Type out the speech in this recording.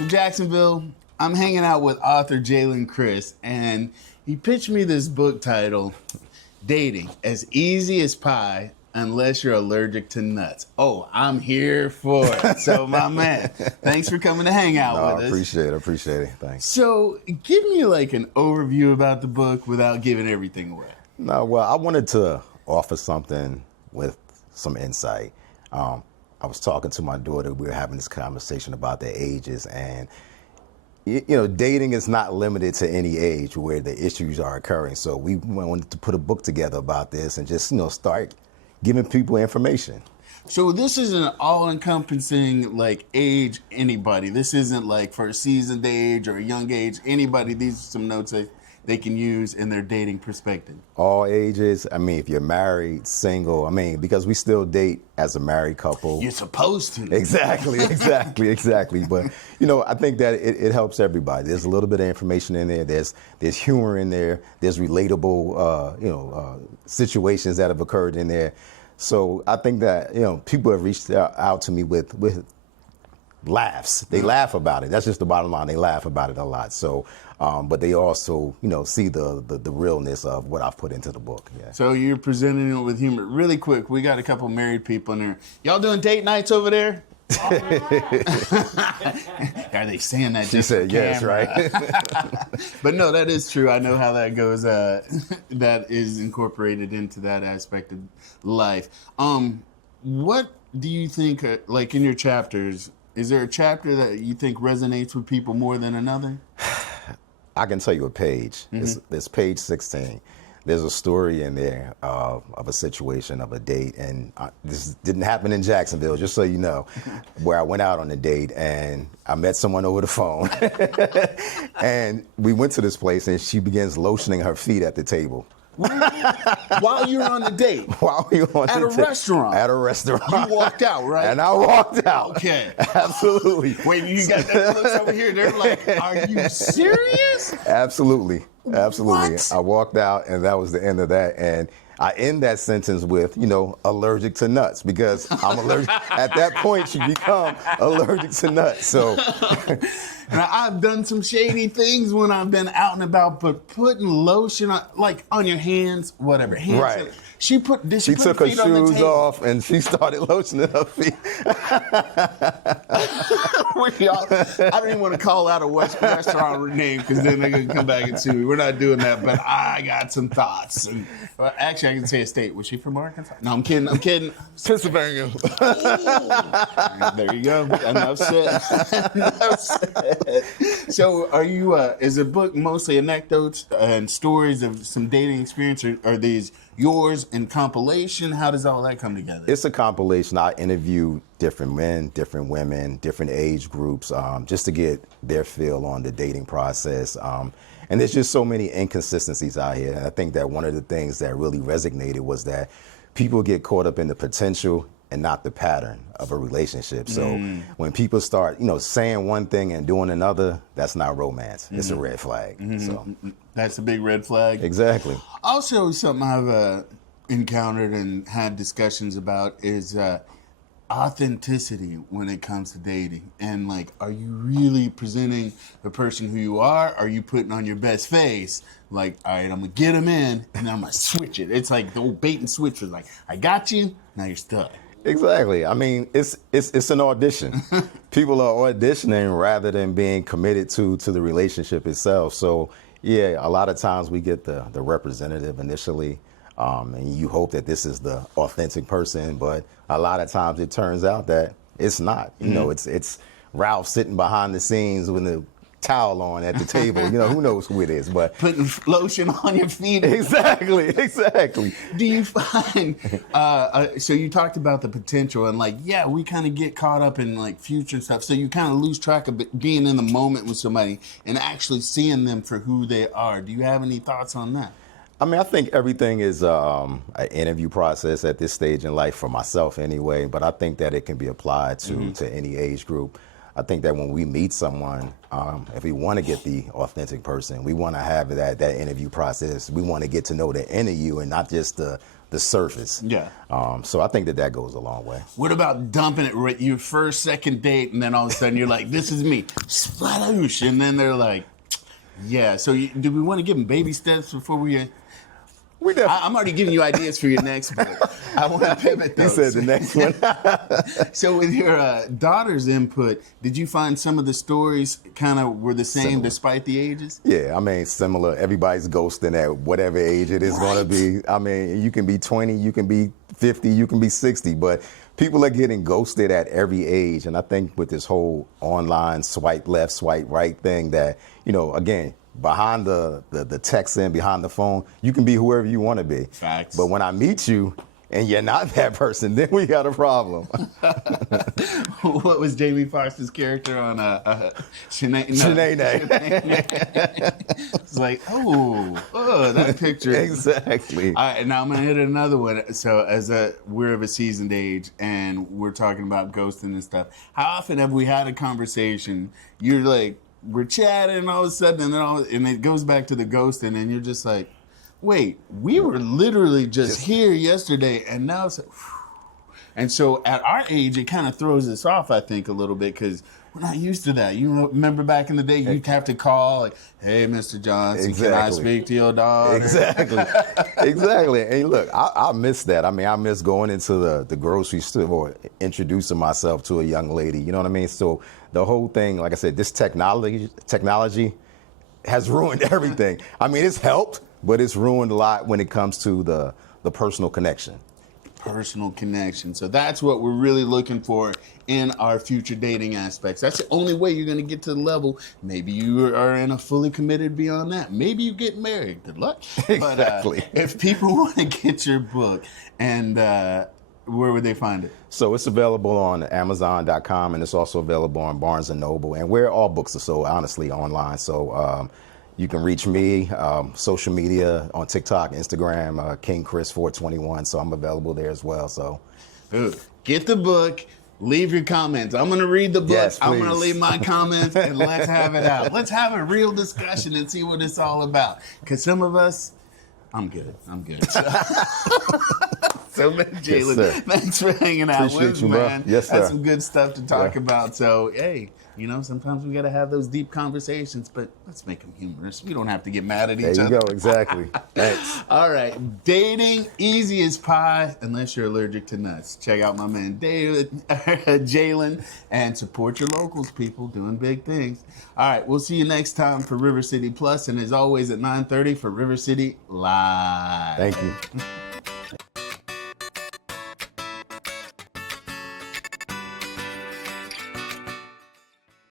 to Jacksonville. I'm hanging out with author Jalen Chris, and he pitched me this book titled, Dating, As Easy as Pie, Unless You're Allergic to Nuts. Oh, I'm here for it. So, my man, thanks for coming to hang out with us. I appreciate it. Thanks. So, give me like an overview about the book without giving everything away. No, well, I wanted to offer something with some insight. I was talking to my daughter. We were having this conversation about their ages, and you know, dating is not limited to any age where the issues are occurring. So we wanted to put a book together about this and just, start giving people information. So this isn't all-encompassing, like, age anybody. This isn't like for a seasoned age or a young age, anybody. These are some notes that they can use in their dating perspective. All ages. I mean, if you're married, single, because we still date as a married couple. You're supposed to. Exactly. But, I think that it helps everybody. There's a little bit of information in there. There's humor in there. There's relatable, situations that have occurred in there. So I think that, people have reached out to me with laughs. They laugh about it. That's just the bottom line. They laugh about it a lot. So, but they also, see the realness of what I've put into the book. Yeah. So you're presenting it with humor. Really quick, we got a couple married people in there. Y'all doing date nights over there? Are they saying that? She said yes, right? But no, that is true. I know how that goes. That is incorporated into that aspect of life. What do you think, like in your chapters, is there a chapter that you think resonates with people more than another? I can tell you a page. Mm-hmm. It's page 16. There's a story in there of a situation of a date, and this didn't happen in Jacksonville, just so you know, where I went out on a date and I met someone over the phone, and we went to this place and she begins lotioning her feet at the table. While you're on the date? While we were on At a restaurant? At a restaurant. You walked out, right? And I walked out. Okay. Absolutely. Wait, you got that looks over here. They're like, are you serious? Absolutely. What? I walked out, and that was the end of that. And I end that sentence with, allergic to nuts, because I'm allergic. At that point, you become allergic to nuts. So now, I've done some shady things when I've been out and about, but putting lotion on, like on your hands, whatever. Hands, right. She took her shoes off and she started lotioning her feet. I don't even want to call out a restaurant name, because then they're going to come back and sue me. We're not doing that, but I got some thoughts. Well, actually, I can say a state. Was she from Arkansas? No, I'm kidding. Pennsylvania. There you go. Enough said. So are you, is the book mostly anecdotes and stories of some dating experience, or are these yours in compilation? How does all that come together? It's a compilation. I interview different men, different women, different age groups, just to get their feel on the dating process. And there's just so many inconsistencies out here. And I think that one of the things that really resonated was that people get caught up in the potential and not the pattern of a relationship. So when people start, saying one thing and doing another, that's not romance. It's a red flag. So that's a big red flag. Exactly. Also, something I've encountered and had discussions about is authenticity when it comes to dating. And like, are you really presenting the person who you are? Are you putting on your best face? Like, all right, I'm gonna get him in, and then I'm gonna switch it. It's like the old bait and switch was like, I got you, now you're stuck. Exactly. It's an audition. People are auditioning rather than being committed to the relationship itself. So yeah, a lot of times we get the representative initially, and you hope that this is the authentic person, but a lot of times it turns out that it's not. It's Ralph sitting behind the scenes with the towel on at the table. Who knows who it is, but putting lotion on your feet. Exactly. Do you find, so you talked about the potential, and we kind of get caught up in like future and stuff. So you kind of lose track of being in the moment with somebody and actually seeing them for who they are. Do you have any thoughts on that? I think everything is an interview process at this stage in life, for myself anyway, but I think that it can be applied to any age group. I think that when we meet someone, if we want to get the authentic person, we want to have that interview process. We want to get to know the inner you and not just the surface. Yeah. So I think that goes a long way. What about dumping it with your first, second date, and then all of a sudden you're like, this is me, sploosh, and then they're like, yeah. So do we want to give them baby steps before we? I'm already giving you ideas for your next book. I want to pivot those. You said the next one. So with your daughter's input, did you find some of the stories kind of were the same despite the ages? Yeah, I mean, similar. Everybody's ghosting at whatever age it is going to be. I mean, you can be 20, you can be 50, you can be 60, but people are getting ghosted at every age. And I think with this whole online swipe left, swipe right thing that, again, behind the text and behind the phone, you can be whoever you want to be. Facts. But when I meet you and you're not that person, then we got a problem. What was Jamie Foxx's character on Shanae? It's like, oh, that picture. Exactly. All right, now I'm gonna hit another one. So we're of a seasoned age and we're talking about ghosting and stuff. How often have we had a conversation? You're like, we're chatting, and all of a sudden, and it goes back to the ghosting, and you're just like, wait, we were literally just here yesterday, and now it's like, whew. And so at our age, it kind of throws us off, I think, a little bit, because we're not used to that. You remember back in the day, you'd have to call, like, hey, Mr. Johnson, Can I speak to your daughter? Exactly. Exactly. And look, I miss that. I mean, I miss going into the grocery store or introducing myself to a young lady. You know what I mean? So the whole thing, like I said, this technology has ruined everything. I mean, it's helped, but it's ruined a lot when it comes to the personal connection. Personal connection. So that's what we're really looking for in our future dating aspects. That's the only way you're going to get to the level. Maybe you are in a fully committed beyond that. Maybe you get married. Good luck. Exactly. But if people want to get your book, and where would they find it? So it's available on Amazon.com, and it's also available on Barnes & Noble, and where all books are sold, honestly, online. So you can reach me, social media, on TikTok, Instagram, KingChris421. So I'm available there as well. So get the book. Leave your comments. I'm going to read the book. Yes, I'm going to please. leave my comments, and let's have it out. Let's have a real discussion and see what it's all about. Because some of us, I'm good. So, Jalen, Yes, thanks for hanging out Appreciate with you, me, bro. man. Yes, sir. That's some good stuff to talk about. So, hey, sometimes we got to have those deep conversations, but let's make them humorous. We don't have to get mad at each other. there you go. Exactly. Thanks. All right. Dating easy as pie, unless you're allergic to nuts. Check out my man Jalen, and support your locals, people, doing big things. All right. We'll see you next time for River City Plus, and as always at 9:30 for River City Live. Thank you.